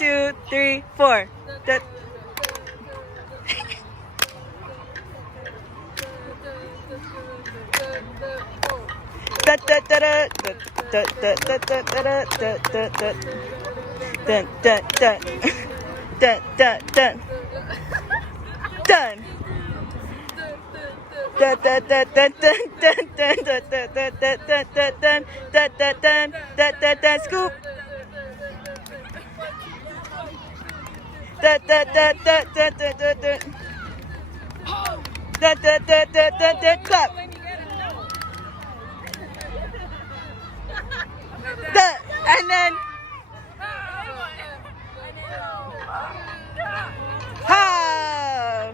2, 3, 4. Dun. Dun, dun, dun, dun, dun, dun, dun, dun, dun, dun, dun, dun, dun, dun, dun, dun, dun. Dun, dun, dun, dun, dun, dun, dun, dun, dun, dun, dun, dun, dun, dun, dun, dun, dun, dun, dun, scoop. Dun, dun, dun, dun, dun, dun, dun, dun. Dun, dun, dun, dun, dun, dun, clap. Dun, and then ha,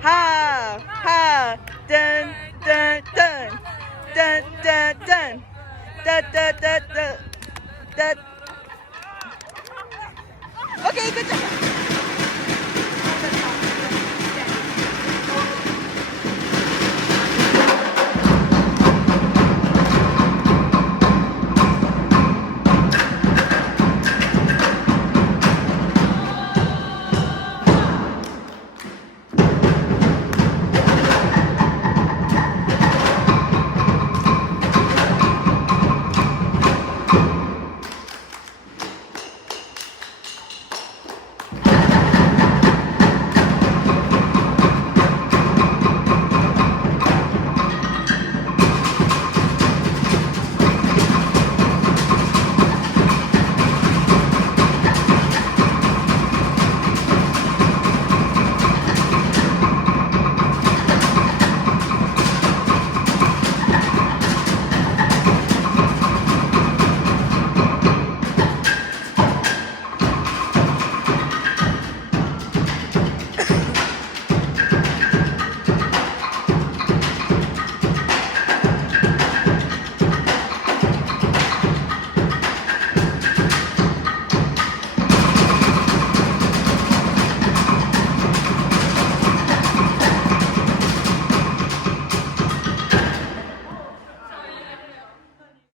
ha, ha, dun, dun, dun, dun, dun, dun, dun, dun, dun, dun, dun. Okay, good job.